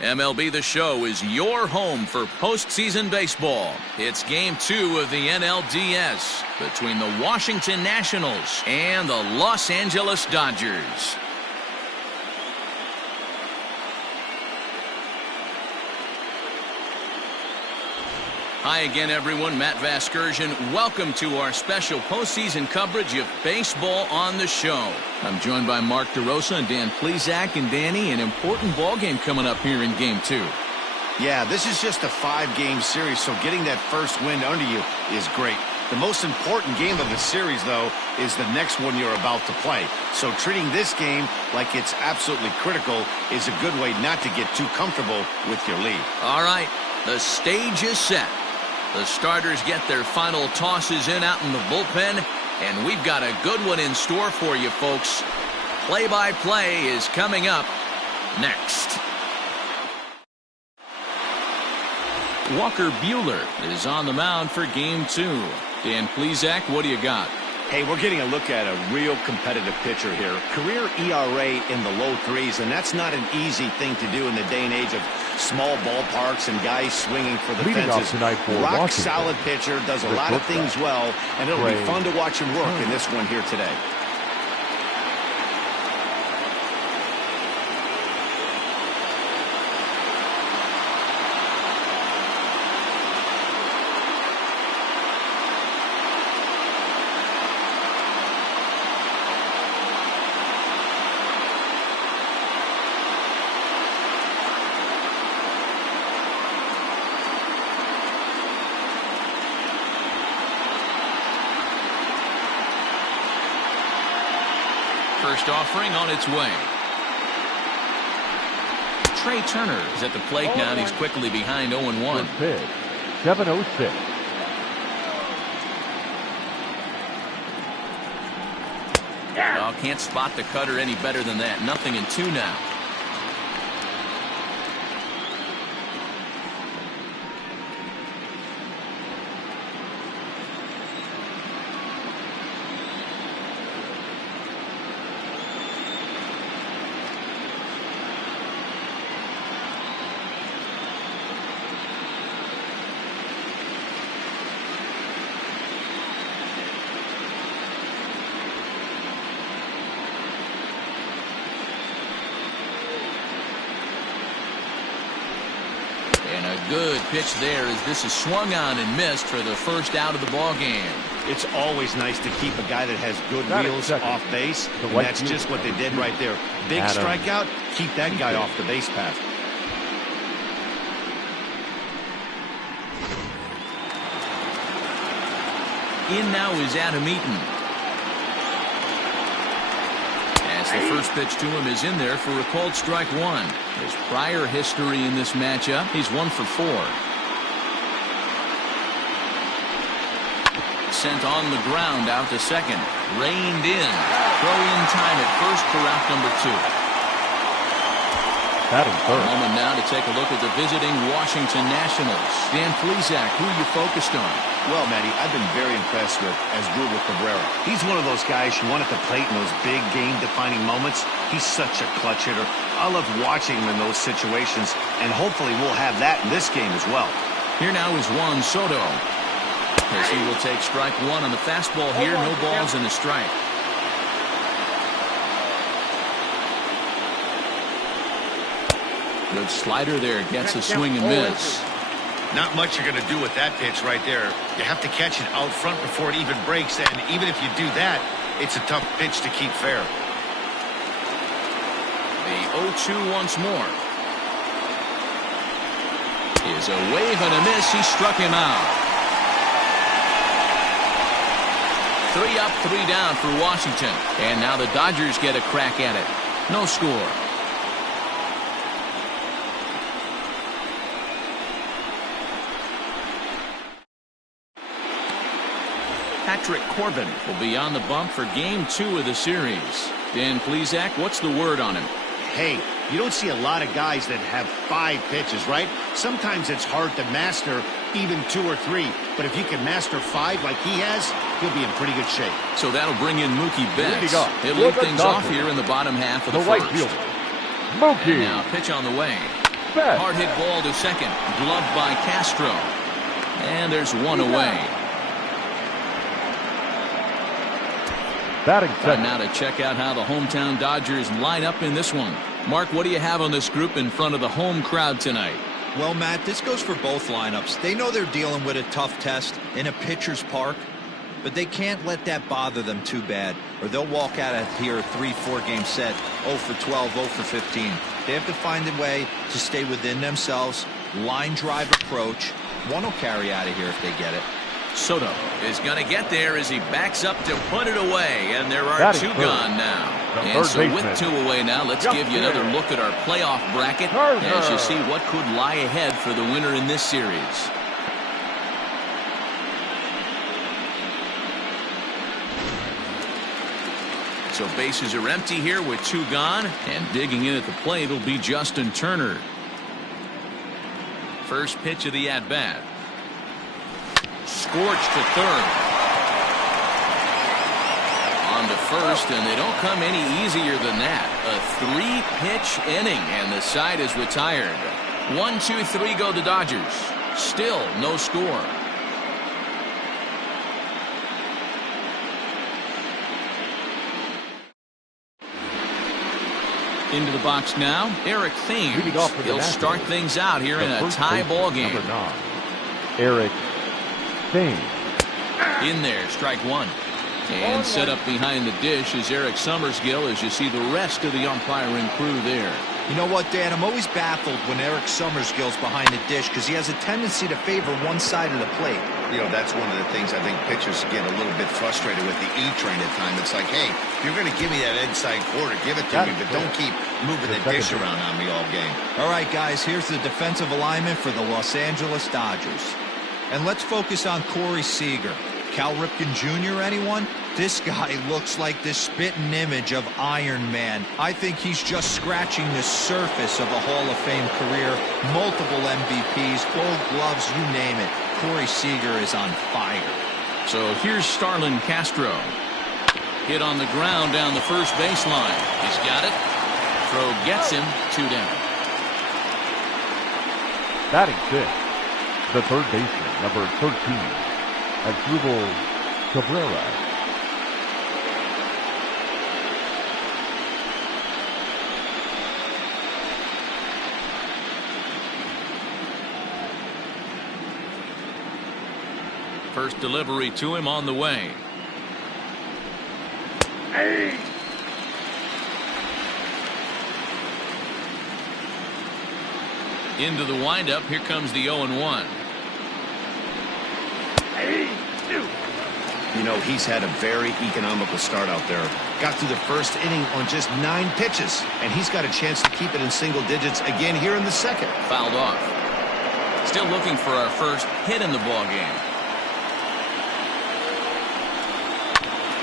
MLB The Show is your home for postseason baseball. It's Game 2 of the NLDS between the Washington Nationals and the Los Angeles Dodgers. Hi again, everyone. Matt Vasgersian. Welcome to our special postseason coverage of Baseball on the Show. I'm joined by Mark DeRosa and Dan Plesac. And Danny, an important ball game coming up here in Game 2. Yeah, this is just a 5-game series, so getting that first win under you is great. The most important game of the series, though, is the next one you're about to play. So treating this game like it's absolutely critical is a good way not to get too comfortable with your lead. All right, the stage is set. The starters get their final tosses in out in the bullpen, and we've got a good one in store for you, folks. Play-by-play is coming up next. Walker Buehler is on the mound for Game 2. Dan Plesac, what do you got? Hey, we're getting a look at a real competitive pitcher here. Career ERA in the low 3s, and that's not an easy thing to do in the day and age of small ballparks and guys swinging for the fences. Rock solid pitcher, does a lot of things well, and it'll be fun to watch him work in this one here today. First offering on its way. Trey Turner is at the plate now, and he's quickly behind 0-1. Pitch, 7:06. Oh, can't spot the cutter any better than that. 0-2 now. And a good pitch there as this is swung on and missed for the first out of the ball game. It's always nice to keep a guy that has good wheels off base, and that's just what they did right there. Big strikeout, keep that guy off the base path. In now is Adam Eaton. As the first pitch to him is in there for a called strike one. His prior history in this matchup, he's 1 for 4. Sent on the ground out to second. Reined in. Throw in time at first for out number 2. A moment now to take a look at the visiting Washington Nationals. Dan Plesac, who you focused on? Well, Matty, I've been very impressed with Asdrubal Cabrera. He's one of those guys you want at the plate in those big game-defining moments. He's such a clutch hitter. I love watching him in those situations, and hopefully we'll have that in this game as well. Here now is Juan Soto. As he will take strike one on the fastball here. No balls and a strike. Good slider there. Gets a swing and miss. Not much you're going to do with that pitch right there. You have to catch it out front before it even breaks, and even if you do that, it's a tough pitch to keep fair. The 0-2 once more. Is a wave and a miss. He struck him out. 3 up, 3 down for Washington. And now the Dodgers get a crack at it. No score. Patrick Corbin will be on the bump for Game 2 of the series. Dan Plesac, what's the word on him? Hey, you don't see a lot of guys that have 5 pitches, right? Sometimes it's hard to master even 2 or 3. But if you can master 5 like he has, he'll be in pretty good shape. So that'll bring in Mookie Betts. He'll lead things off here in the bottom half of the first. Mookie. And now pitch on the way. Bet. Hard hit ball to second. Gloved by Castro. And there's one away. Batting Time now to check out how the hometown Dodgers line up in this one. Mark, what do you have on this group in front of the home crowd tonight? Well, Matt, this goes for both lineups. They know they're dealing with a tough test in a pitcher's park, but they can't let that bother them too bad, or they'll walk out of here a 3-4 game set, 0 for 12, 0 for 15. They have to find a way to stay within themselves, line drive approach. One will carry out of here if they get it. Soto is going to get there as he backs up to put it away, and there are two gone now. And so with two away now, let's give you another look at our playoff bracket as you see what could lie ahead for the winner in this series. So bases are empty here with two gone, and digging in at the plate will be Justin Turner. First pitch of the at-bat. Scorched to third. On to first, and they don't come any easier than that. A three-pitch inning, and the side is retired. 1, 2, 3 go the Dodgers. Still no score. Into the box now, Eric Thames. He'll start things out here in a tie ball game. Eric Thames. In there, strike one. And set up behind the dish is Eric Summersgill as you see the rest of the umpiring crew there. You know what, Dan? I'm always baffled when Eric Summersgill's behind the dish because he has a tendency to favor one side of the plate. You know, that's one of the things I think pitchers get a little bit frustrated with the E train at times. It's like, hey, if you're going to give me that inside quarter, give it to me, but don't keep moving the dish around on me all game. All right, guys, here's the defensive alignment for the Los Angeles Dodgers. And let's focus on Corey Seager. Cal Ripken Jr., anyone? This guy looks like the spitting image of Iron Man. I think he's just scratching the surface of a Hall of Fame career. Multiple MVPs, gold gloves, you name it. Corey Seager is on fire. So here's Starlin Castro. Hit on the ground down the first baseline. He's got it. Throw gets him. 2 down. Batting fifth, the third baseman, number 13, Asdrubal Cabrera. First delivery to him on the way. Hey. Into the windup. Here comes the 0-1. You know, he's had a very economical start out there. Got through the first inning on just 9 pitches, and he's got a chance to keep it in single digits again here in the second. Fouled off. Still looking for our first hit in the ball game.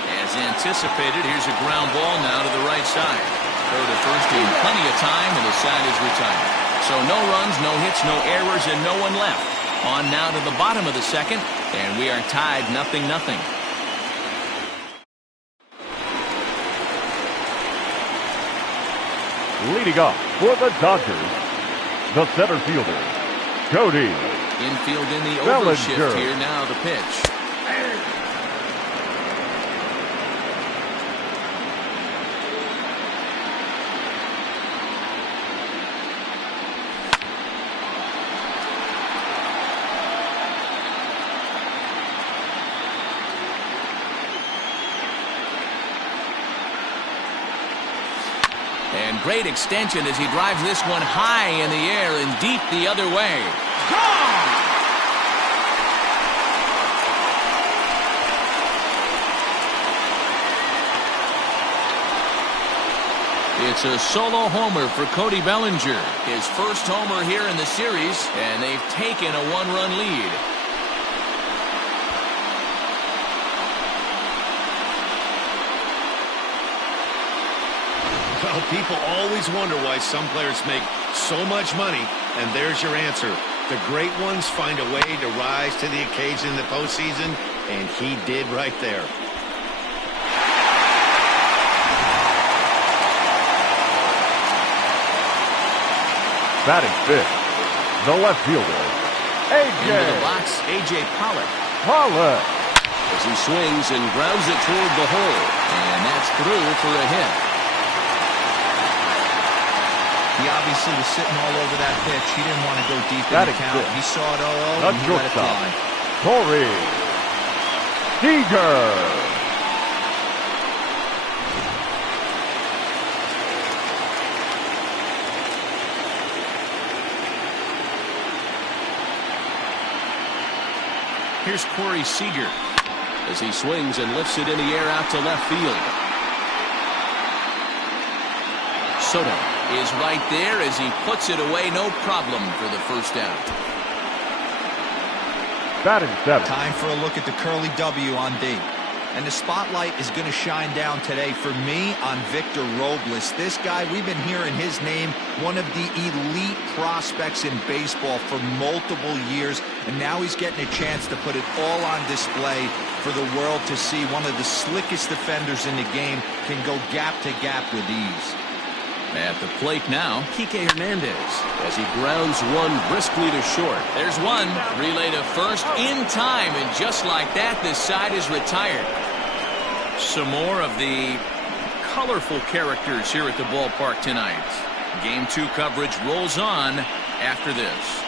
As anticipated, here's a ground ball now to the right side. Throw to first in plenty of time, and the side is retired. So no runs, no hits, no errors, and no one left. On now to the bottom of the second, and we are tied 0-0. Leading off for the Dodgers, the center fielder, Cody Infield in the Bellinger. overshift here. Now the pitch. And great extension as he drives this one high in the air and deep the other way. Gone! It's a solo homer for Cody Bellinger. His first homer here in the series, and they've taken a 1-run lead. Well, people always wonder why some players make so much money, and there's your answer. The great ones find a way to rise to the occasion in the postseason, and he did right there. Batting fifth, the left fielder, Into the A.J. box, A.J. Pollock. Pollock. As he swings and grounds it toward the hole. And that's through for a hit. He obviously was sitting all over that pitch. He didn't want to go deep in the count. He saw it all and he let it fly. Corey Seager. Here's Corey Seager as he swings and lifts it in the air out to left field. Soto is right there as he puts it away. No problem for the first out. Batting seventh. Time for a look at the curly W on D. And the spotlight is going to shine down today for me on Victor Robles. This guy, we've been hearing his name, one of the elite prospects in baseball for multiple years. And now he's getting a chance to put it all on display for the world to see. One of the slickest defenders in the game can go gap to gap with ease. At the plate now, Kike Hernandez as he grounds one briskly to short. There's one. Relay to first in time, and just like that, this side is retired. Some more of the colorful characters here at the ballpark tonight. Game 2 coverage rolls on after this.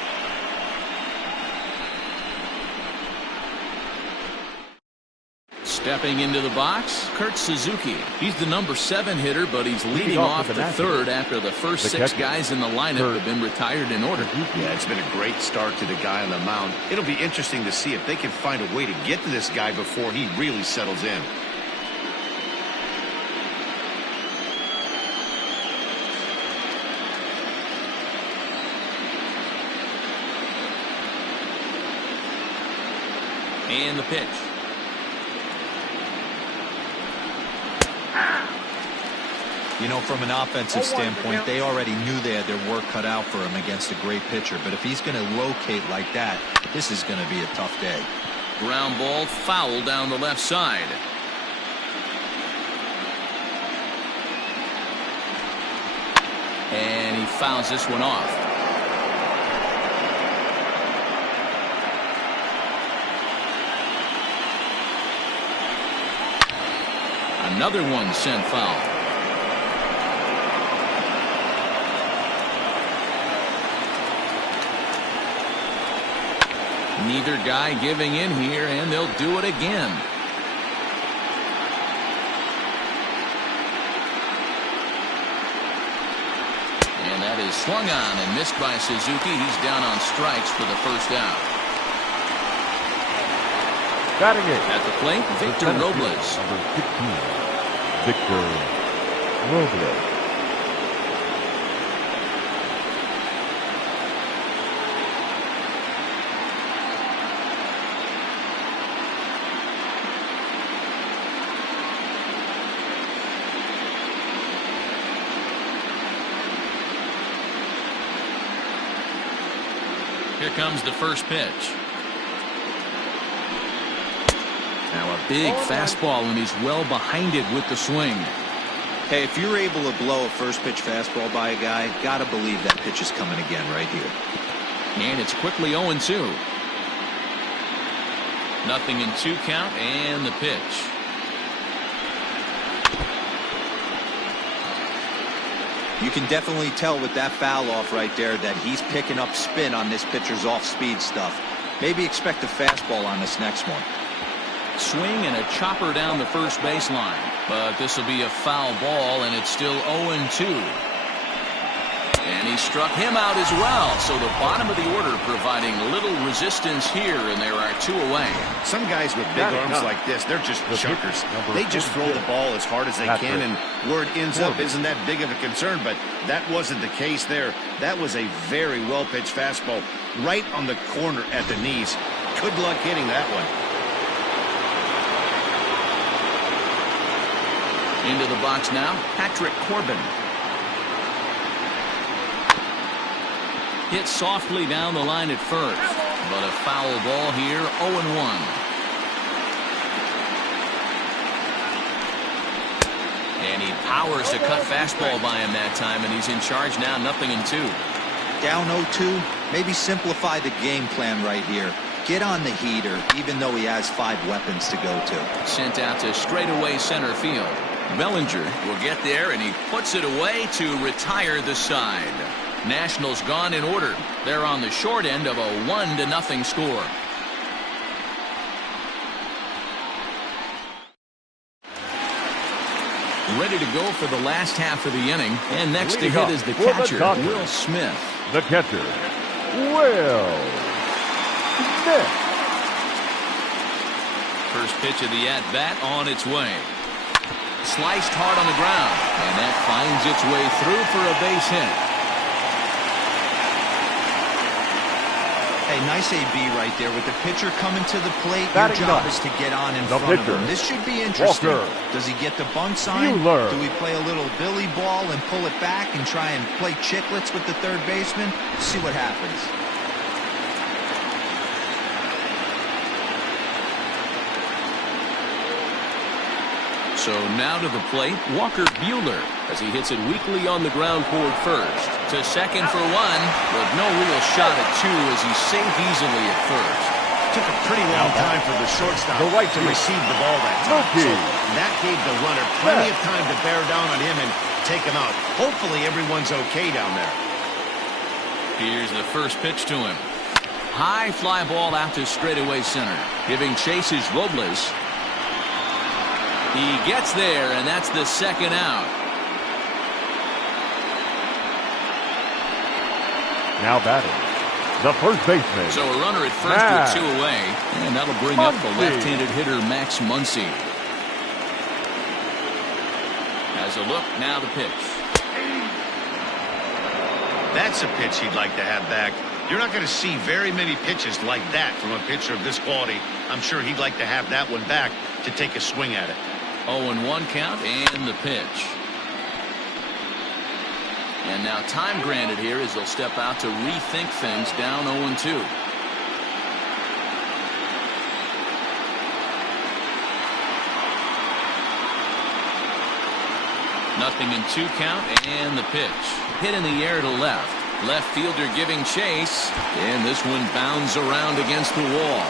Stepping into the box, Kurt Suzuki. He's the number 7 hitter, but he's leading off the third after the first 6 guys in the lineup have been retired in order. Yeah, it's been a great start to the guy on the mound. It'll be interesting to see if they can find a way to get to this guy before he really settles in. And the pitch. You know, from an offensive standpoint, they already knew they had their work cut out for him against a great pitcher. But if he's going to locate like that, this is going to be a tough day. Ground ball foul down the left side. And he fouls this one off. Another one sent foul. Neither guy giving in here, and they'll do it again. And that is swung on and missed by Suzuki. He's down on strikes for the first out. Batting it. At the plate, Victor Robles. Number 15, Victor Robles. Here comes the first pitch. Now a big fastball, and he's well behind it with the swing. Hey, if you're able to blow a first pitch fastball by a guy, gotta believe that pitch is coming again right here. And it's quickly 0-2. Nothing in 2 count, and the pitch. You can definitely tell with that foul off right there that he's picking up spin on this pitcher's off-speed stuff. Maybe expect a fastball on this next one. Swing and a chopper down the first baseline. But this will be a foul ball, and it's still 0-2. And he struck him out as well. So the bottom of the order providing little resistance here, and there are 2 away. Some guys with big arms like this, they're just chunkers. They just throw the ball as hard as they can, and where it ends up isn't that big of a concern, but that wasn't the case there. That was a very well-pitched fastball right on the corner at the knees. Good luck hitting that one. Into the box now, Patrick Corbin. Hit softly down the line at first, but a foul ball here, 0-1. And he powers a cut fastball by him that time, and he's in charge now, 0-2. Down 0-2, maybe simplify the game plan right here. Get on the heater, even though he has 5 weapons to go to. Sent out to straightaway center field. Bellinger will get there, and he puts it away to retire the side. Nationals gone in order. They're on the short end of a 1-0 score. Ready to go for the last half of the inning. And next to hit is the catcher, Will Smith. The catcher, Will Smith. First pitch of the at-bat on its way. Sliced hard on the ground, and that finds its way through for a base hit. Hey, nice AB right there. With the pitcher coming to the plate, your job is to get on in front of him. This should be interesting. Walker. Does he get the bunt sign? Buehler. Do we play a little Billy ball and pull it back and try and play chicklets with the third baseman? See what happens. So now to the plate, Walker Buehler, as he hits it weakly on the ground toward first. To second for 1, with no real shot at 2 as he's safe easily at first. Took a pretty long time for the shortstop to receive the ball that time. So that gave the runner plenty of time to bear down on him and take him out. Hopefully everyone's okay down there. Here's the first pitch to him. High fly ball out to straightaway center. Giving chase is Robles. He gets there, and that's the second out. Now batting, the first baseman. So a runner at first with 2 away, and that'll bring up the left-handed hitter Max Muncy. As a look, now the pitch. That's a pitch he'd like to have back. You're not going to see very many pitches like that from a pitcher of this quality. I'm sure he'd like to have that one back to take a swing at it. 0-1 count and the pitch. And now time granted here as they'll step out to rethink things down 0-2. Nothing in 2 count and the pitch. Hit in the air to left. Left fielder giving chase, and this one bounds around against the wall.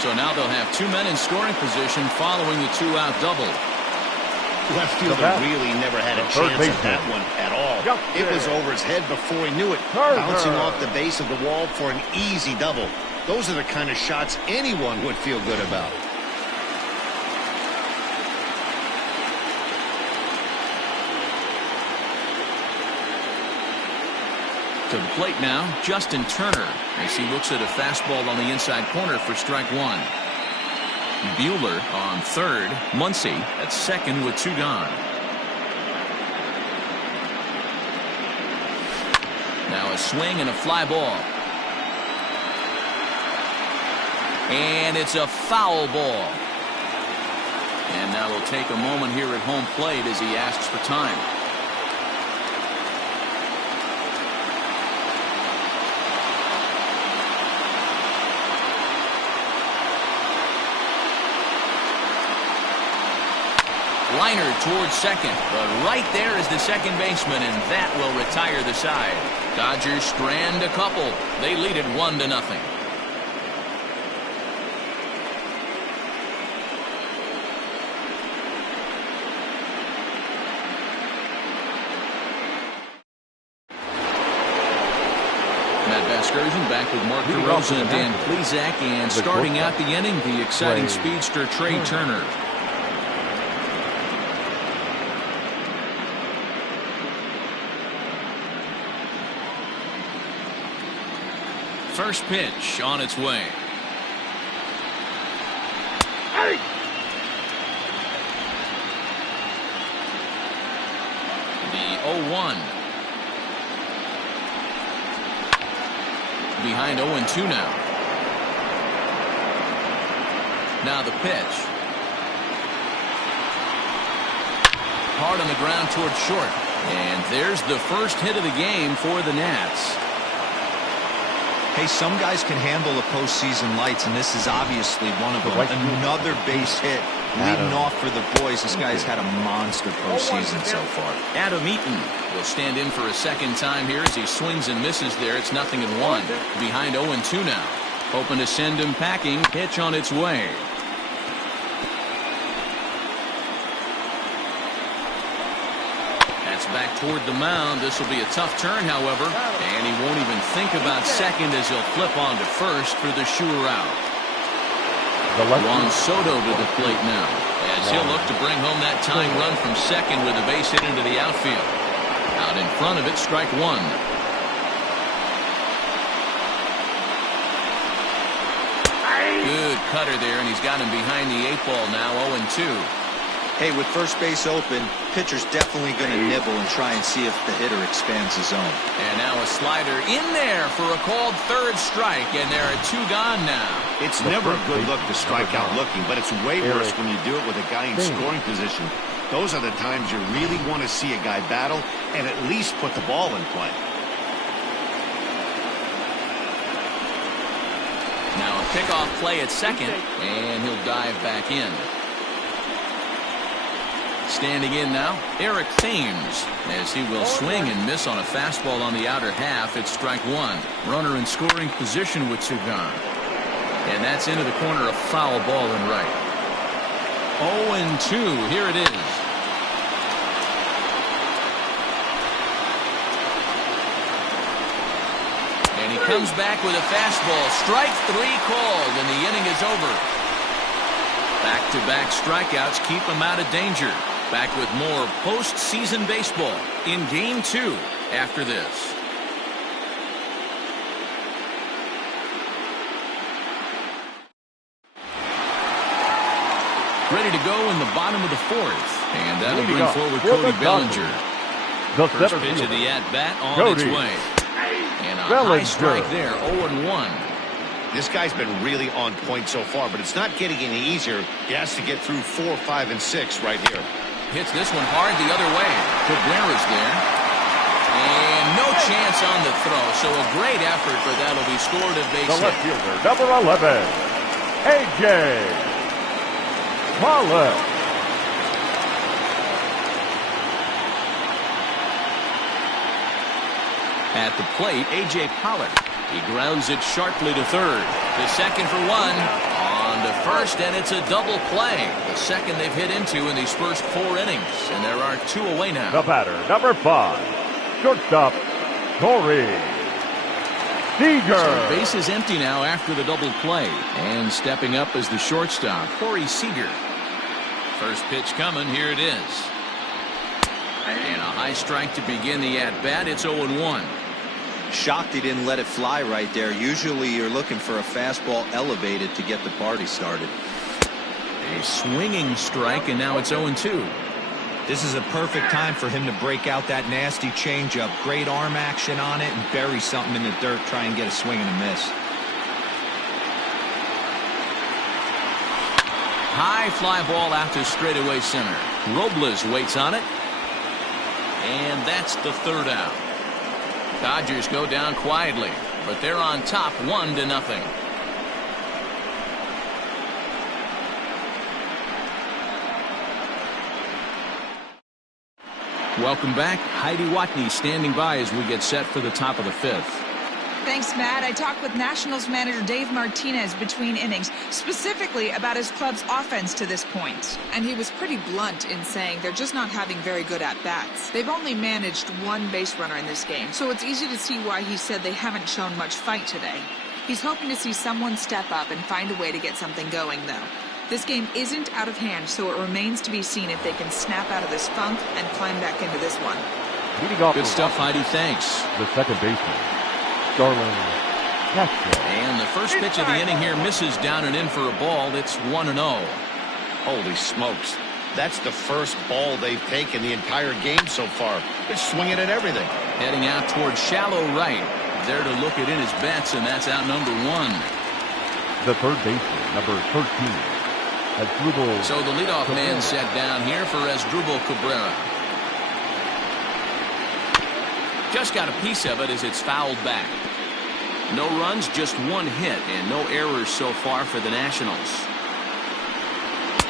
So now they'll have 2 men in scoring position following the 2-out double. Left fielder really never had a chance at that one at all. It was over his head before he knew it, bouncing off the base of the wall for an easy double. Those are the kind of shots anyone would feel good about. To the plate now, Justin Turner, as he looks at a fastball on the inside corner for strike 1. Buehler on third, Muncy at second with 2 gone. Now a swing and a fly ball. And it's a foul ball. And now we'll take a moment here at home plate as he asks for time. Liner towards second, but right there is the second baseman, and that will retire the side. Dodgers strand a couple. They lead it 1-0. Matt Vasgersian back with Mark DeRosa and Dan Plesac, and starting out the inning, the exciting speedster Trey Turner. First pitch on its way. The 0-1. Behind 0-2 now. Now the pitch. Hard on the ground towards short. And there's the first hit of the game for the Nats. Hey, some guys can handle the postseason lights, and this is obviously one of them. Another base hit leading off for the boys. This guy's had a monster postseason so far. Adam Eaton will stand in for a second time here as he swings and misses there. It's 0-1. Behind 0-2 now. Hoping to send him packing. Pitch on its way. That's back toward the mound. This will be a tough turn, however. And he won't even think about second as he'll flip on to first for the sure out. Juan Soto to the plate now, as he'll look to bring home that tying run from second with a base hit into the outfield. Out in front of it, strike one. Good cutter there, and he's got him behind the 8 ball now, 0-2. Hey, with first base open, pitcher's definitely going to nibble and try and see if the hitter expands his zone. And now a slider in there for a called third strike, and there are 2 gone now. It's never a good look to strike out looking, but it's way worse when you do it with a guy in scoring position. Those are the times you really want to see a guy battle and at least put the ball in play. Now a pickoff play at second, and he'll dive back in. Standing in now, Eric Thames, as he will swing and miss on a fastball on the outer half. It's strike one. Runner in scoring position with 2 gone. And that's into the corner, a foul ball and right. 0-2. Here it is. And he comes back with a fastball. Strike 3 called, and the inning is over. Back-to-back strikeouts keep him out of danger. Back with more postseason baseball in Game 2 after this. Ready to go in the bottom of the 4th. And that'll bring forward Cody Bellinger. First pitch of the at-bat on its way. And a high strike there, 0-1. This guy's been really on point so far, but it's not getting any easier. He has to get through 4, 5, and 6 right here. Hits this one hard the other way. Cabrera's there. And no chance on the throw, so a great effort, but that'll be scored a base hit. The left fielder, number 11, A.J. Pollock. At the plate, A.J. Pollock. He grounds it sharply to third. The second for 1. On to first, and it's a double play. The second they've hit into in these first 4 innings. And there are 2 away now. The batter, number 5, shortstop, Corey Seager. So base is empty now after the double play. And stepping up as the shortstop, Corey Seager. First pitch coming. Here it is. And a high strike to begin the at-bat. It's 0-1. Shocked he didn't let it fly right there. Usually you're looking for a fastball elevated to get the party started. A swinging strike, and now it's 0-2. This is a perfect time for him to break out that nasty changeup. Great arm action on it and bury something in the dirt. Try and get a swing and a miss. High fly ball out to straightaway center. Robles waits on it. And that's the 3rd out. Dodgers go down quietly, but they're on top 1-0. Welcome back. Heidi Watney standing by as we get set for the top of the 5th. Thanks, Matt. I talked with Nationals manager Dave Martinez between innings, specifically about his club's offense to this point. And he was pretty blunt in saying they're just not having very good at-bats. They've only managed 1 base runner in this game, so it's easy to see why he said they haven't shown much fight today. He's hoping to see someone step up and find a way to get something going, though. This game isn't out of hand, so it remains to be seen if they can snap out of this funk and climb back into this one. Good stuff, Heidi. Thanks. The second baseman, Starlin Castro. And the first pitch of the inning here misses down and in for a ball. It's 1-0. Holy smokes. That's the first ball they've taken the entire game so far. They're swinging at everything. Heading out towards shallow right. There to look it in his bets, and that's out number 1. The third baseman, number 13, Asdrubal. So the leadoff man set down here for Asdrubal Cabrera. Just got a piece of it as it's fouled back. No runs, just 1 hit, and no errors so far for the Nationals.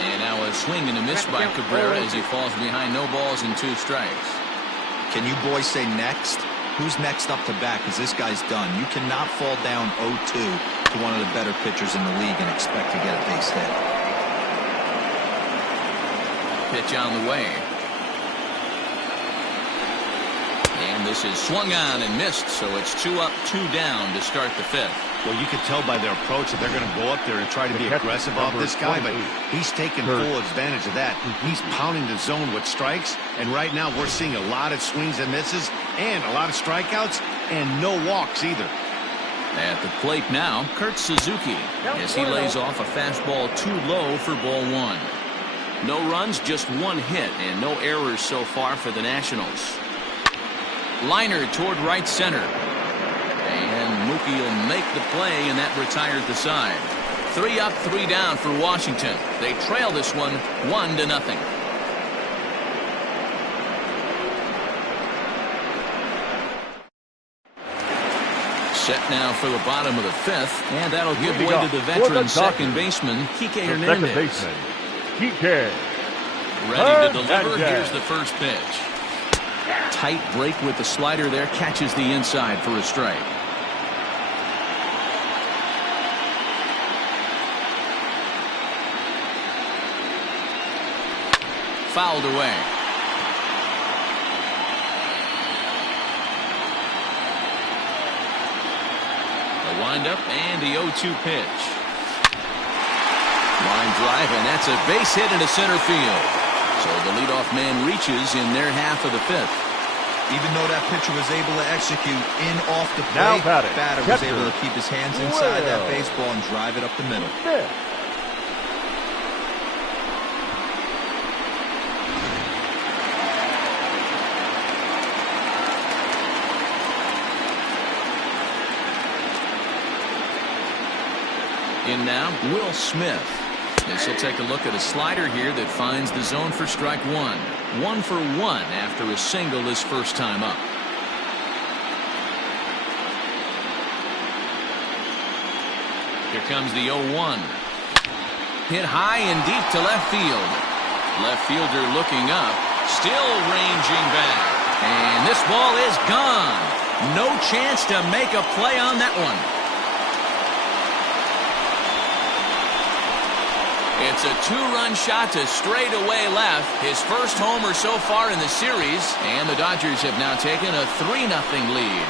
And now a swing and a miss by Cabrera as he falls behind no balls and 2 strikes. Can you boys say next? Who's next up to bat? Because this guy's done. You cannot fall down 0-2 to one of the better pitchers in the league and expect to get a base hit. Pitch on the way. And this is swung on and missed, so it's 2 up, 2 down to start the 5th. Well, you can tell by their approach that they're going to go up there and try to be aggressive off this guy, but he's taking full advantage of that. He's pounding the zone with strikes, and right now we're seeing a lot of swings and misses and a lot of strikeouts and no walks either. At the plate now, Kurt Suzuki, as he lays off a fastball too low for ball 1. No runs, just 1 hit, and no errors so far for the Nationals. Liner toward right center. And Mookie will make the play, and that retires the side. 3 up, 3 down for Washington. They trail this one 1-0. Set now for the bottom of the 5th, and that'll give way to the veteran second baseman, Kike Hernandez. Second baseman, Kike. Ready to deliver. Here's the first pitch. Tight break with the slider there, catches the inside for a strike. Fouled away. The windup and the 0-2 pitch. Line drive, and that's a base hit into center field. So the leadoff man reaches in their half of the 5th. Even though that pitcher was able to execute in off the plate, batter was able to keep his hands inside that baseball and drive it up the middle. In now, Will Smith. This will take a look at a slider here that finds the zone for strike 1. 1 for 1 after a single his first time up. Here comes the 0-1. Hit high and deep to left field. Left fielder looking up, still ranging back. And this ball is gone. No chance to make a play on that one. It's a 2-run shot to straightaway left. His first homer so far in the series. And the Dodgers have now taken a 3-0 lead.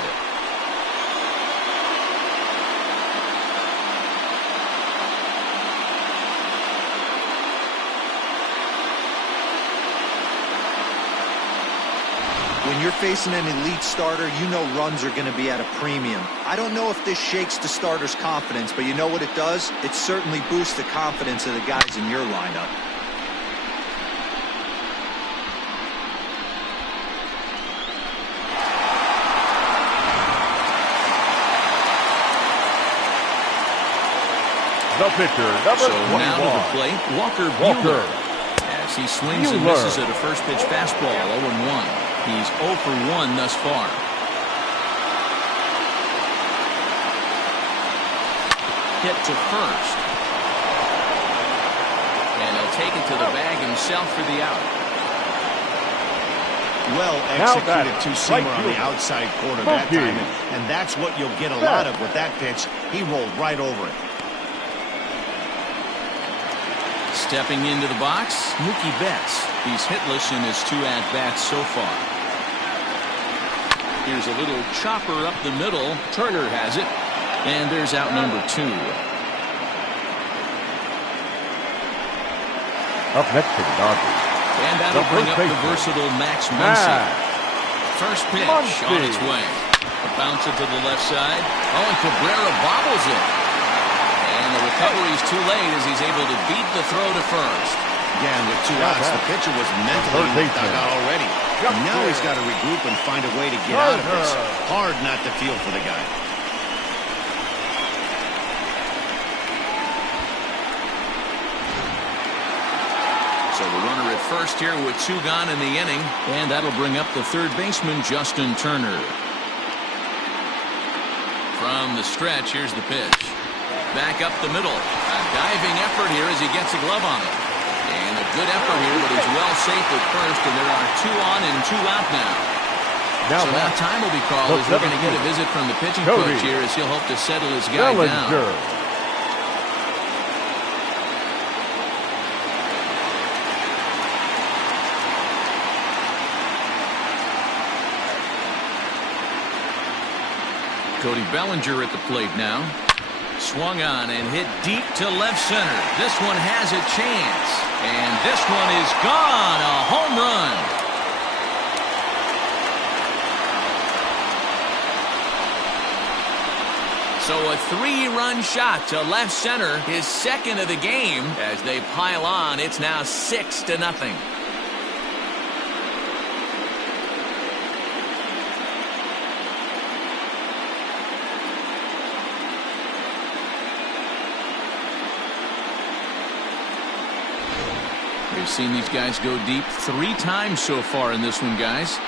When you're facing an elite starter, you know runs are going to be at a premium. I don't know if this shakes the starter's confidence, but you know what it does? It certainly boosts the confidence of the guys in your lineup. The pitcher, number 21. Now to the plate, Walker Buehler. As he swings and misses at a first pitch fastball, 0-1. He's 0 for 1 thus far. Hit to first. And he'll take it to the bag himself for the out. Well executed two-seamer on the outside corner that time. And that's what you'll get a lot of with that pitch. He rolled right over it. Stepping into the box, Mookie Betts. He's hitless in his 2 at-bats so far. Here's a little chopper up the middle. Turner has it. And there's out number 2. Up next for the Dodgers. And that'll bring up the versatile Max Muncy. First pitch on its way. Bounce it to the left side. Oh, and Cabrera bobbles it. And the recovery's too late as he's able to beat the throw to first. Yeah, and with 2 outs, the pitcher was mentally in the dugout already. Now he's got to regroup and find a way to get out of this. Hard not to feel for the guy. So the runner at first here with 2 gone in the inning. And that'll bring up the third baseman, Justin Turner. From the stretch, here's the pitch. Back up the middle. A diving effort here as he gets a glove on it. good effort here, but he's well safe at first, and there are 2 on and 2 out now. So now time will be called as we're going to get a visit from the pitching coach here as he'll hope to settle his guy down. Cody Bellinger at the plate now. Swung on and hit deep to left center. This one has a chance. And this one is gone. A home run. So a 3-run shot to left center. His second of the game. As they pile on, it's now 6-0. We've seen these guys go deep 3 times so far in this one, guys.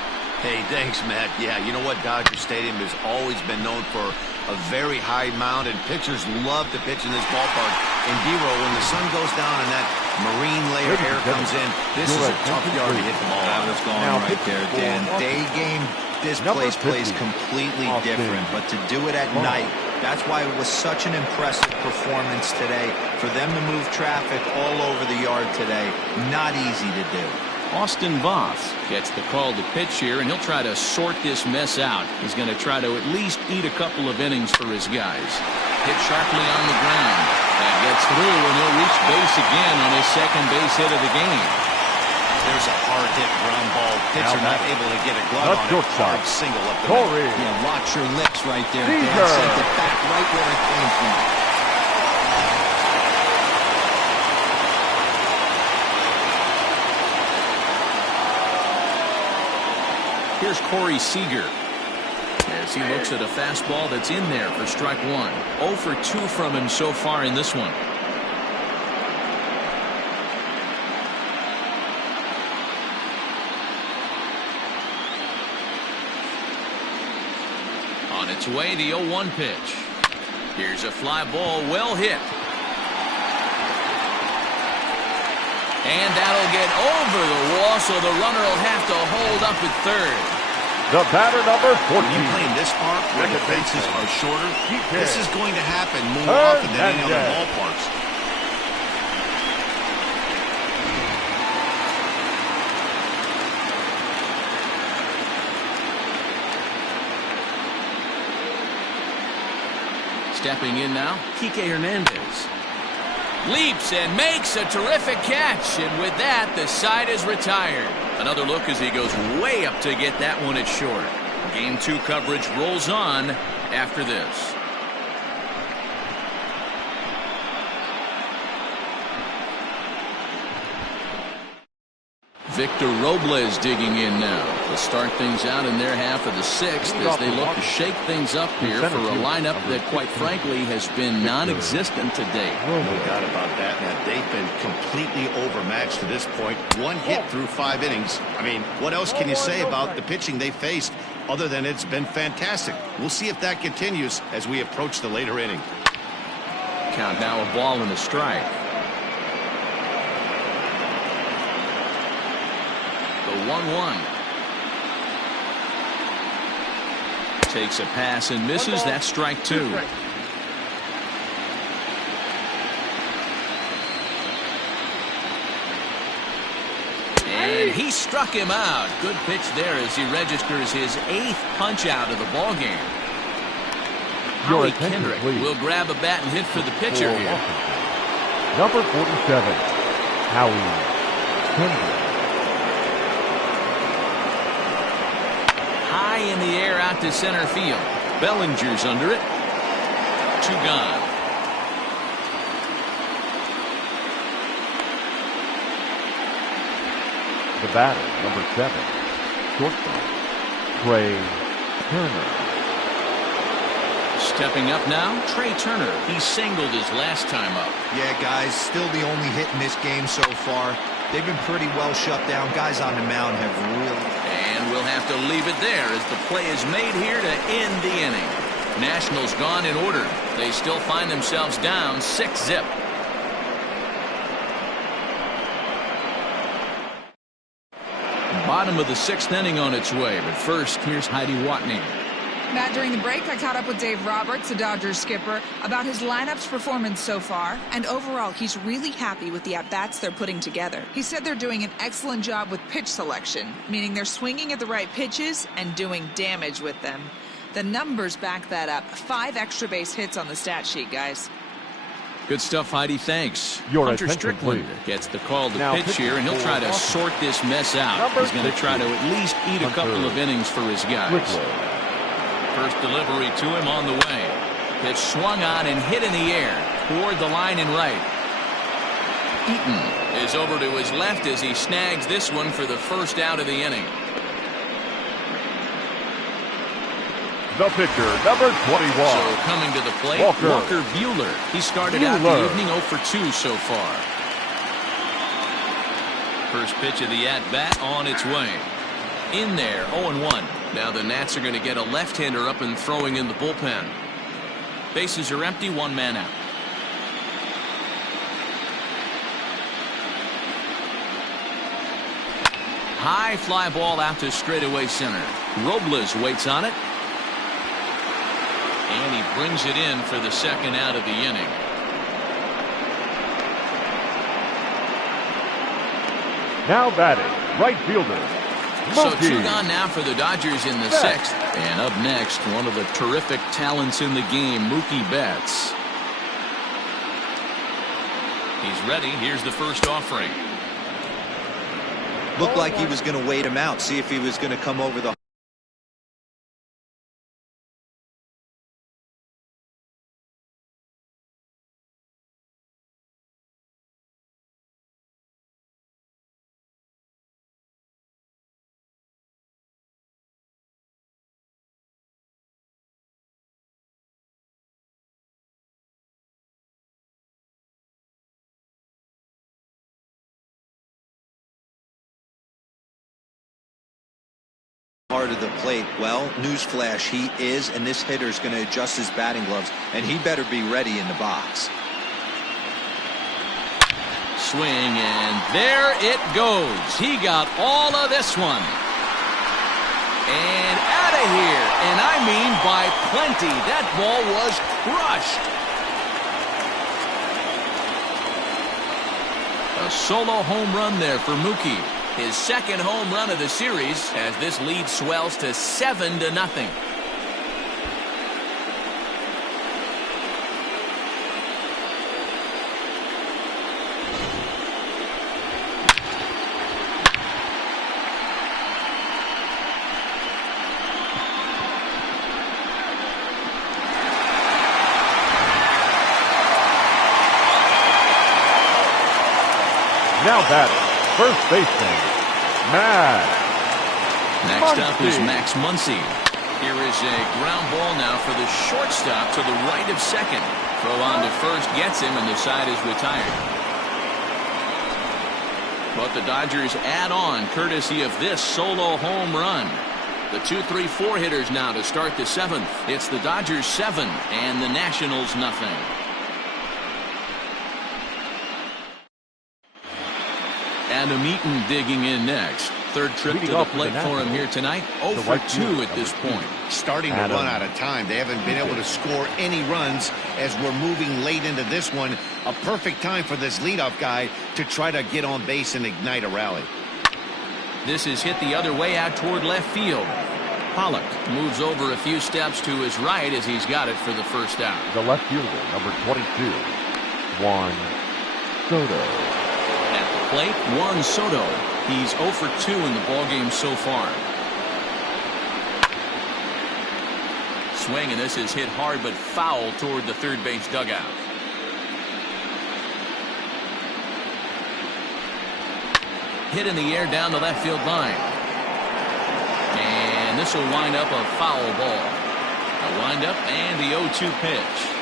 Hey, thanks, Matt. Yeah, you know what? Dodger Stadium has always been known for a very high mound, and pitchers love to pitch in this ballpark. And D-Row, when the sun goes down and that marine layer air comes in, this is a tough yard to hit the ball. That was going right there, Dan. Day game, this place plays completely different, but to do it at night, that's why it was such an impressive performance today. For them to move traffic all over the yard today, not easy to do. Austin Voth gets the call to pitch here, and he'll try to sort this mess out. He's going to try to at least eat a couple of innings for his guys. Hit sharply on the ground. That gets through, and he'll reach base again on his second base hit of the game. There's a hard-hit ground ball. Pitcher not able to get a glove on it. Hard single up the Corey. Yeah, watch your lips right there. Dan sent it back right where it came from. Here's Corey Seager as he looks at a fastball that's in there for strike 1. 0 for 2 from him so far in this one. On its way, the 0-1 pitch. Here's a fly ball, well hit. And that'll get over the wall, so the runner will have to hold up at third. The batter, number 14. When you play in this park where the fences are shorter, this is going to happen more often than any other ballparks. Stepping in now, Kike Hernandez. Leaps and makes a terrific catch, and with that, the side is retired. Another look as he goes way up to get that one at short. Game 2 coverage rolls on after this. Victor Robles digging in now to start things out in their half of the 6th as they look to shake things up here for a lineup that, quite frankly, has been non-existent to date. No doubt about that. Now, they've been completely overmatched to this point. 1 hit through 5 innings. I mean, what else can you say about the pitching they faced other than it's been fantastic? We'll see if that continues as we approach the later inning. Count now, a ball and a strike. The 1-1. Takes a pass and misses. That's strike 2. And he struck him out. Good pitch there as he registers his 8th punch out of the ball game. Howie Kendrick will grab a bat and hit for the pitcher here. Number 47, Howie Kendrick. In the air out to center field. Bellinger's under it. 2 gone. The batter, number 7, shortstop, Trey Turner. Stepping up now, Trey Turner. He singled his last time up. Yeah, guys, still the only hit in this game so far. They've been pretty well shut down. Guys on the mound have really... And we'll have to leave it there as the play is made here to end the inning. Nationals gone in order. They still find themselves down 6-0. Bottom of the 6th inning on its way, but first, here's Heidi Watney. Matt, during the break, I caught up with Dave Roberts, the Dodgers skipper, about his lineup's performance so far, and overall, he's really happy with the at-bats they're putting together. He said they're doing an excellent job with pitch selection, meaning they're swinging at the right pitches and doing damage with them. The numbers back that up. 5 extra base hits on the stat sheet, guys. Good stuff, Heidi. Thanks. Your Hunter attention, Strickland please. gets the call to Now pitch here, and he'll try to sort this mess out. He's going to try to at least eat a couple of innings for his guys. First delivery to him on the way. Pitch swung on and hit in the air toward the line and right. Eaton is over to his left as he snags this one for the first out of the inning. The pitcher, number 21. So coming to the plate, Walker Buehler. He started out the evening 0 for 2 so far. First pitch of the at-bat on its way. In there, 0-1. Now the Nats are going to get a left-hander up and throwing in the bullpen. Bases are empty, 1 man out. High fly ball out to straightaway center. Robles waits on it. And he brings it in for the second out of the inning. Now batting, right fielder. So 2 gone now for the Dodgers in the 6th. And up next, one of the terrific talents in the game, Mookie Betts. He's ready. Here's the first offering. Looked like he was going to wait him out, see if he was going to come over the part of the plate. Well, newsflash, he is, and this hitter's going to adjust his batting gloves, and he better be ready in the box. Swing, and there it goes. He got all of this one. And out of here, and I mean by plenty. That ball was crushed. A solo home run there for Mookie. His second home run of the series as this lead swells to 7-0. Now batting, first baseman, Max Next up is Max Muncy. Here is a ground ball now for the shortstop to the right of second. Throw on to first gets him, and the side is retired. But the Dodgers add on courtesy of this solo home run. The 2-3-4 hitters now to start the 7th. It's the Dodgers 7 and the Nationals nothing. Adam Eaton digging in next. Third trip to the plate for him here tonight. 0 for 2 at this point. Starting to run out of time. They haven't been able to score any runs as we're moving late into this one. A perfect time for this leadoff guy to try to get on base and ignite a rally. This is hit the other way out toward left field. Pollock moves over a few steps to his right as he's got it for the first out. The left fielder, number 22, Juan Soto. At the plate, Juan Soto. He's 0 for 2 in the ballgame so far. Swing, and this is hit hard but foul toward the third base dugout. Hit in the air down the left field line. And this will wind up a foul ball. A windup and the 0-2 pitch.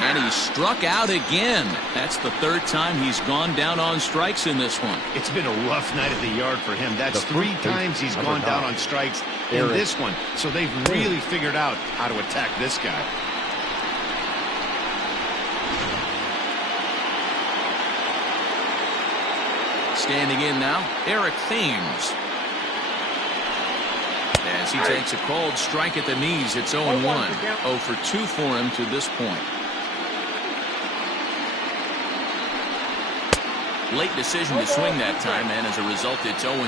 And And he struck out again. That's the third time he's gone down on strikes in this one. It's been a rough night at the yard for him. That's 3 times he's gone down on strikes in this one. So they've really figured out how to attack this guy. Standing in now, Eric Thames. As he takes a called strike at the knees, it's 0-1. 0 for 2 for him to this point. Late decision to swing that time, and as a result, it's 0-2.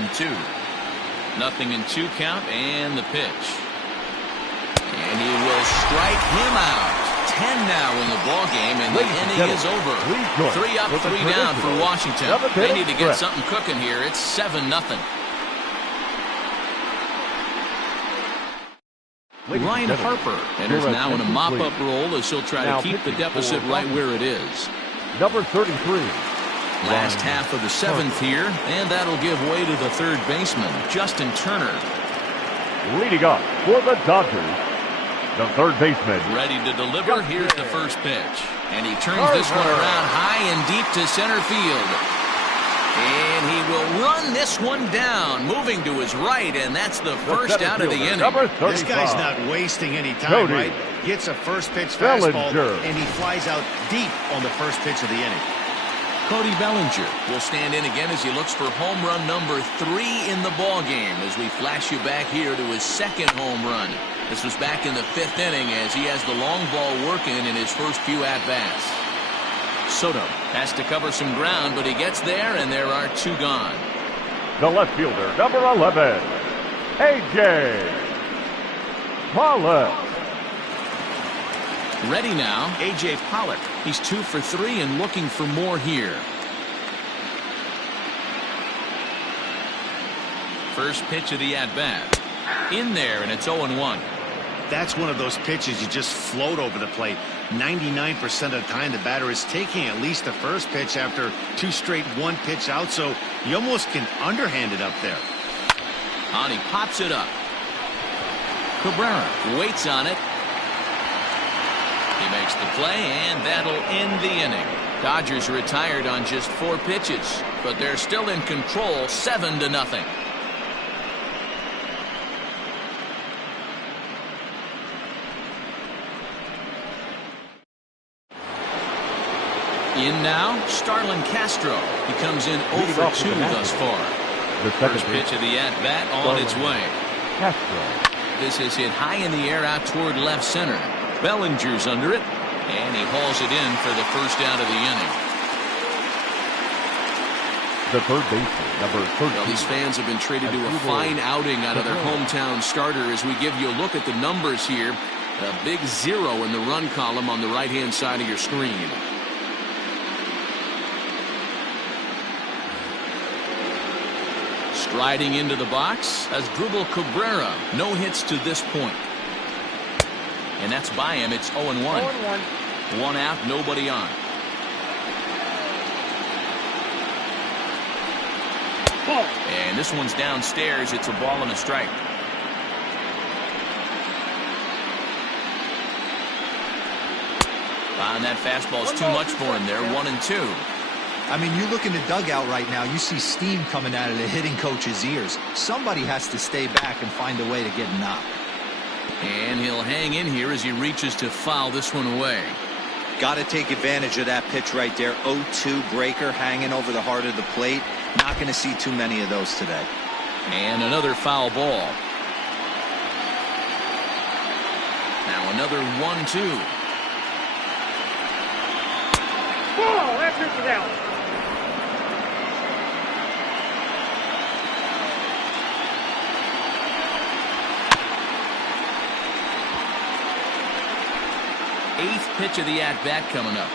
0-2 count, and the pitch. And he will strike him out. 10 now in the ball game, and the inning is over. 3 up, 3 down for Washington. They need to get something cooking here. It's 7-0. Ryan Harper enters now in a mop-up role as he'll try to keep the deficit right where it is. Number 33. Last half of the 7th here, and that'll give way to the third baseman, Justin Turner. Leading up for the Dodgers, the third baseman. Ready to deliver. Here's the first pitch. And he turns this one around high and deep to center field. And he will run this one down, moving to his right, and that's the first out of the inning. This guy's not wasting any time, right? Gets a first pitch fastball, and he flies out deep on the first pitch of the inning. Cody Bellinger will stand in again as he looks for home run number 3 in the ball game as we flash you back here to his second home run. This was back in the 5th inning as he has the long ball working in his first few at-bats. Soto has to cover some ground, but he gets there, and there are 2 gone. The left fielder, number 11, A.J. Pollock. Ready now, A.J. Pollock. He's 2 for 3 and looking for more here. First pitch of the at-bat. In there, and it's 0-1. That's one of those pitches you just float over the plate. 99% of the time the batter is taking at least the first pitch after 2 straight 1-pitch out, so you almost can underhand it up there. And he pops it up. Cabrera waits on it. He makes the play, and that'll end the inning. Dodgers retired on just 4 pitches, but they're still in control, 7-0. In now, Starlin Castro. He comes in 0 for 2 thus far. The first pitch of the at-bat on its way. Castro. This is hit high in the air out toward left center. Bellinger's under it, and he hauls it in for the first out of the inning. The third baseman, number 13. Well, these fans have been treated to a fine outing out of their hometown starter as we give you a look at the numbers here. A big 0 in the run column on the right-hand side of your screen. Striding into the box as Asdrubal Cabrera. No hits to this point. And that's by him. It's 0-1. 1 out, nobody on. Ball. And this one's downstairs. It's a ball and a strike. And that fastball's too much for him there. 1-2. I mean, you look in the dugout right now, you see steam coming out of the hitting coach's ears. Somebody has to stay back and find a way to get a knock. And he'll hang in here as he reaches to foul this one away. Got to take advantage of that pitch right there. 0-2 breaker hanging over the heart of the plate. Not going to see too many of those today. And another foul ball. Now another 1-2. Ball, that pitch is out. Eighth pitch of the at-bat coming up.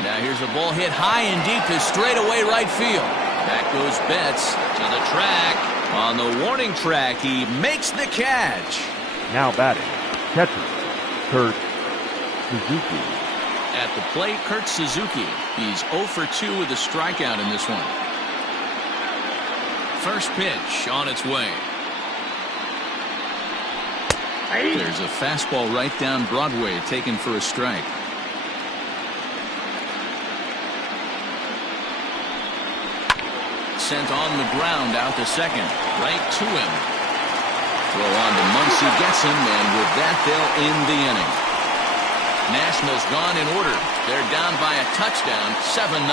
Now here's a ball hit high and deep to straightaway right field. Back goes Betts to the track. On the warning track, he makes the catch. Now batting, catcher, Kurt Suzuki. At the plate, Kurt Suzuki. He's 0 for 2 with a strikeout in this one. First pitch on its way. There's a fastball right down Broadway taken for a strike. Sent on the ground out to second. Right to him. Throw on to Muncy, gets him, and with that they'll end the inning. Nationals gone in order. They're down by a touchdown, 7-0.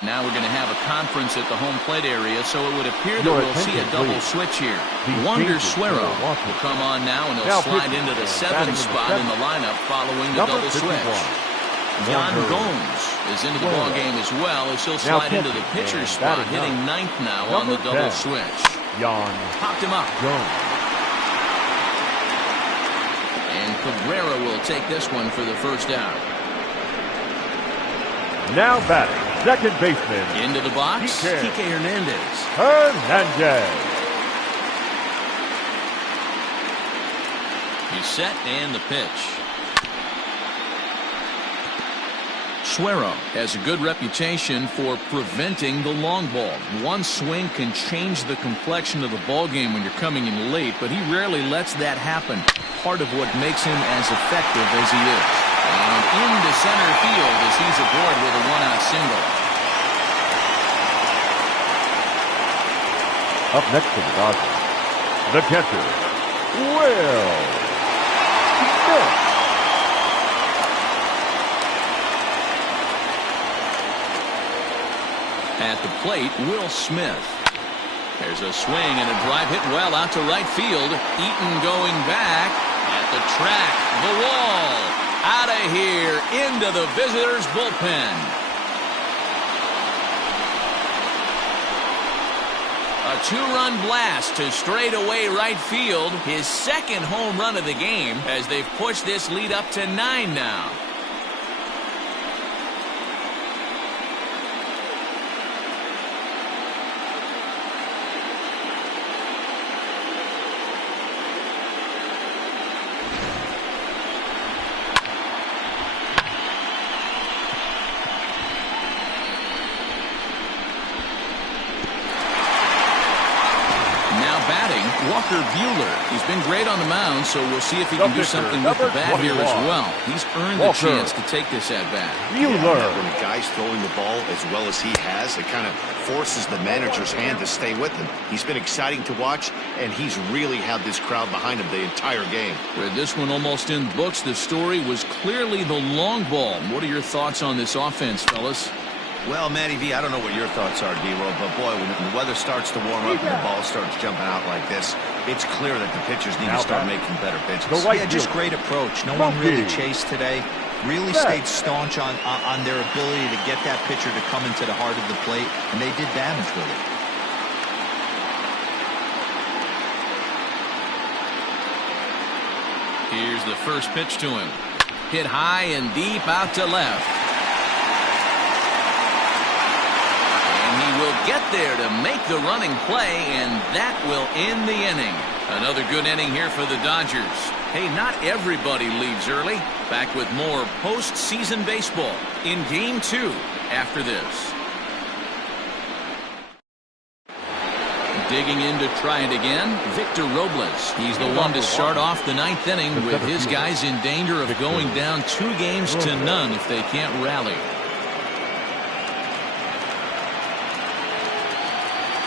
Now we're going to have a conference at the home plate area, so it would appear that we'll see a double switch here. Wander Suero will come on now, and he'll slide into the 7 spot in the lineup following the double switch. Yan Gomes is into the ball game as well, as he'll slide into the pitcher's spot, hitting 9th now on the double switch. Popped him up. And Cabrera will take this one for the first out. Now batting, second baseman. Into the box, Kike Hernandez. He's set and the pitch. Suero has a good reputation for preventing the long ball. One swing can change the complexion of the ball game when you're coming in late, but he rarely lets that happen. Part of what makes him as effective as he is. And into center field as he's aboard with a 1-out single. Up next to the Dodgers, the catcher, Will Smith. At the plate, Will Smith. There's a swing and a drive hit well out to right field. Eaton going back at the track, the wall, out of here into the visitors' bullpen. A 2-run blast to straightaway right field. His second home run of the game as they've pushed this lead up to 9 now. Walker Buehler. He's been great on the mound, so we'll see if he can do something with the bat here as well. He's earned the chance to take this at-bat. Buehler. When a guy's throwing the ball as well as he has, it kind of forces the manager's hand to stay with him. He's been exciting to watch, and he's really had this crowd behind him the entire game. With this one almost in the books, the story was clearly the long ball. What are your thoughts on this offense, fellas? Well, Matty V, I don't know what your thoughts are, D-Roll, but boy, when the weather starts to warm up and the ball starts jumping out like this, it's clear that the pitchers need to start making better pitches. Yeah, just great approach. No one really chased today. Really stayed staunch on their ability to get that pitcher to come into the heart of the plate, and they did damage with it. Here's the first pitch to him. Hit high and deep out to left. Will get there to make the running play, and that will end the inning. Another good inning here for the Dodgers. Hey, not everybody leaves early. Back with more postseason baseball in Game 2 after this. Digging in to try it again, Victor Robles. He's the one to start off the 9th inning with his guys in danger of going down 2 games to none if they can't rally.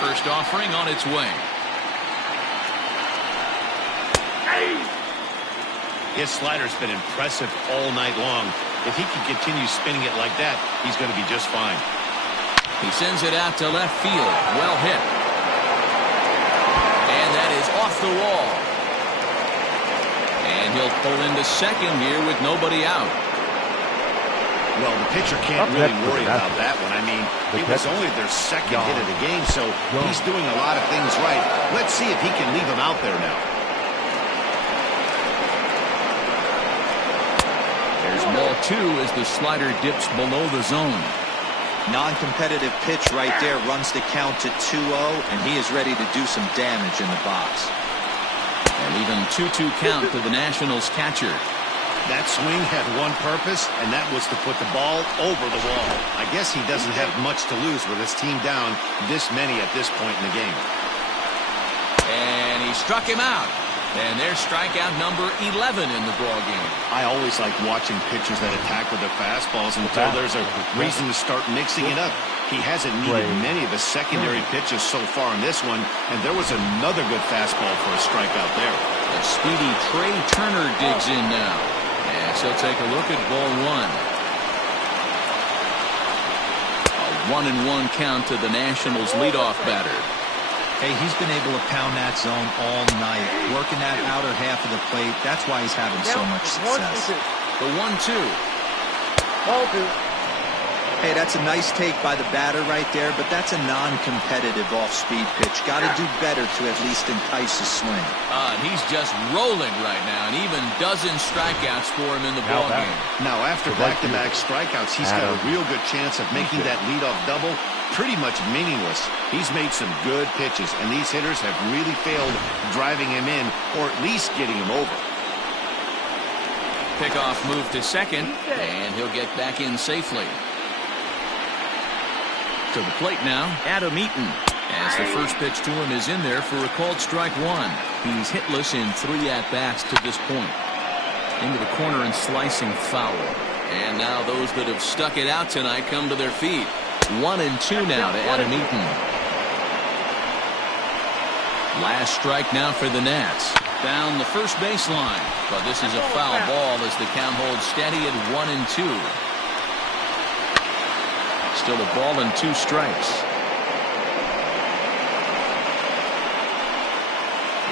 First offering on its way. His slider's been impressive all night long. If he can continue spinning it like that, he's going to be just fine. He sends it out to left field. Well hit. And that is off the wall. And he'll pull into second here with nobody out. Well, the pitcher can't really worry about that one. I mean, it was only their second hit of the game, so he's doing a lot of things right. Let's see if he can leave him out there now. There's ball 2 as the slider dips below the zone. Non-competitive pitch right there, runs the count to 2-0, and he is ready to do some damage in the box. And even 2-2 count to the Nationals catcher. That swing had one purpose, and that was to put the ball over the wall. I guess he doesn't have much to lose with his team down this many at this point in the game. And he struck him out. And there's strikeout number 11 in the ball game. I always like watching pitchers that attack with their fastballs until there's a reason to start mixing it up. He hasn't needed many of the secondary pitches so far in this one, and there was another good fastball for a strikeout there. A speedy Trey Turner digs in now. As he'll take a look at ball one. A 1-1 count to the Nationals leadoff batter. Hey, he's been able to pound that zone all night, working that outer half of the plate. That's why he's having so much success. The 1-2. Ball two. Hey, that's a nice take by the batter right there, but that's a non-competitive off-speed pitch. Got to do better to at least entice a swing. And he's just rolling right now, and even dozen strikeouts for him in the ball game. Now, after back-to-back strikeouts, he's got a real good chance of making that leadoff double pretty much meaningless. He's made some good pitches, and these hitters have really failed driving him in or at least getting him over. Pickoff move to second, and he'll get back in safely. To the plate now, Adam Eaton. As the first pitch to him is in there for a called strike one. He's hitless in 3 at-bats to this point. Into the corner and slicing foul. And now those that have stuck it out tonight come to their feet. 1-2 now to Adam Eaton. Last strike now for the Nats. Down the first baseline. But this is a foul ball as the count holds steady at 1-2. Still a ball and 2 strikes.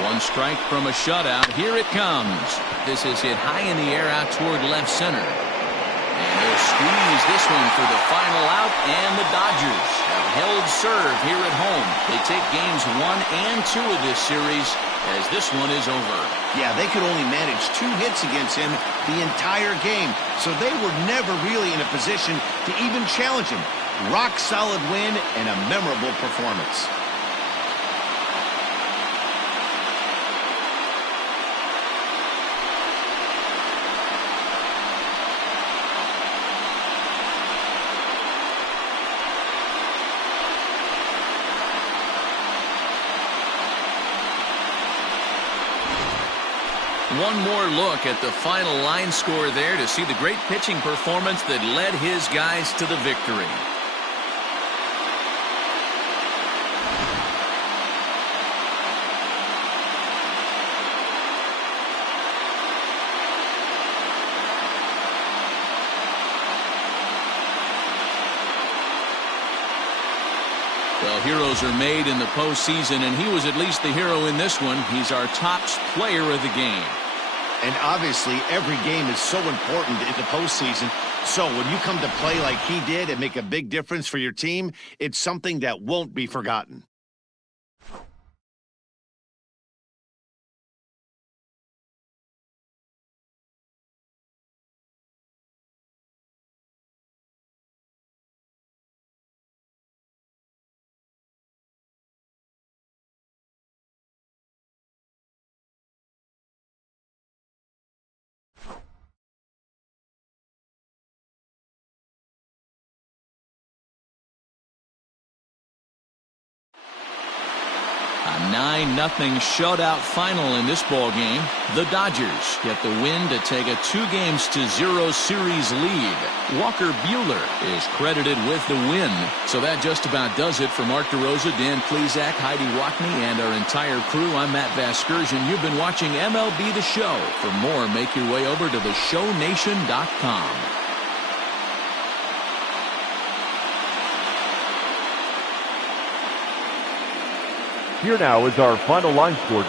1 strike from a shutout. Here it comes. This is hit high in the air out toward left center. And they'll squeeze this one for the final out, and the Dodgers have held serve here at home. They take games 1 and 2 of this series as this one is over. Yeah, they could only manage 2 hits against him the entire game, so they were never really in a position to even challenge him. Rock solid win and a memorable performance. One more look at the final line score there to see the great pitching performance that led his guys to the victory. Well, heroes are made in the postseason, and he was at least the hero in this one. He's our top player of the game. And obviously, every game is so important in the postseason. So when you come to play like he did and make a big difference for your team, it's something that won't be forgotten. A 9-0 shutout final in this ball game. The Dodgers get the win to take a 2-0 series lead. Walker Buehler is credited with the win. So that just about does it for Mark DeRosa, Dan Plesac, Heidi Rockney, and our entire crew. I'm Matt Vasgersian. You've been watching MLB The Show. For more, make your way over to theshownation.com. Here now is our final line score.